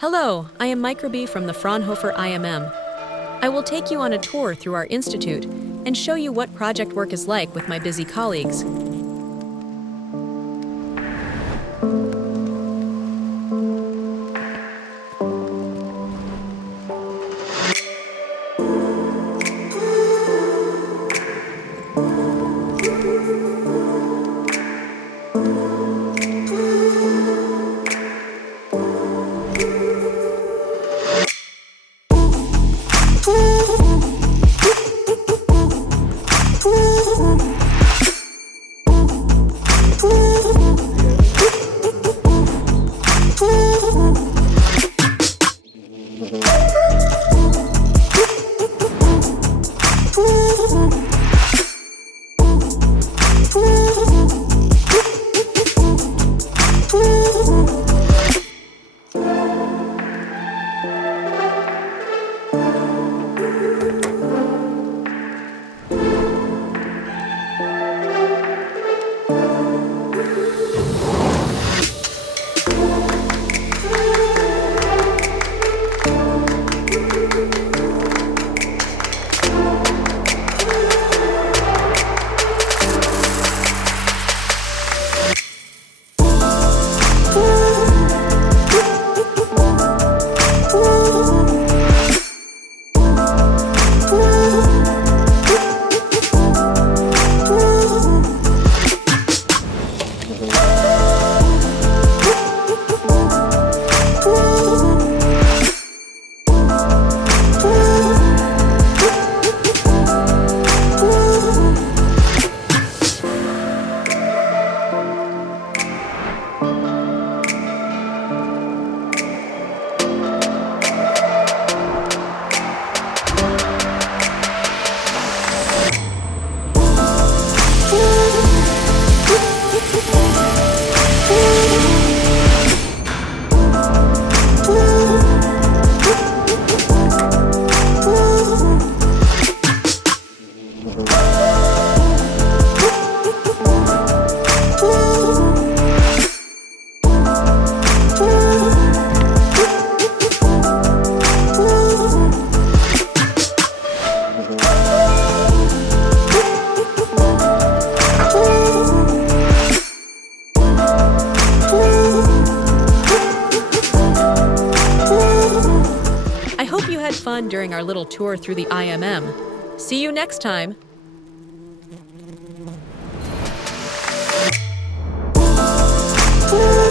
Hello, I am MicroB from the Fraunhofer IMM. I will take you on a tour through our institute and show you what project work is like with my busy colleagues. I hope you had fun during our little tour through the IMM. See you next time! Ooh.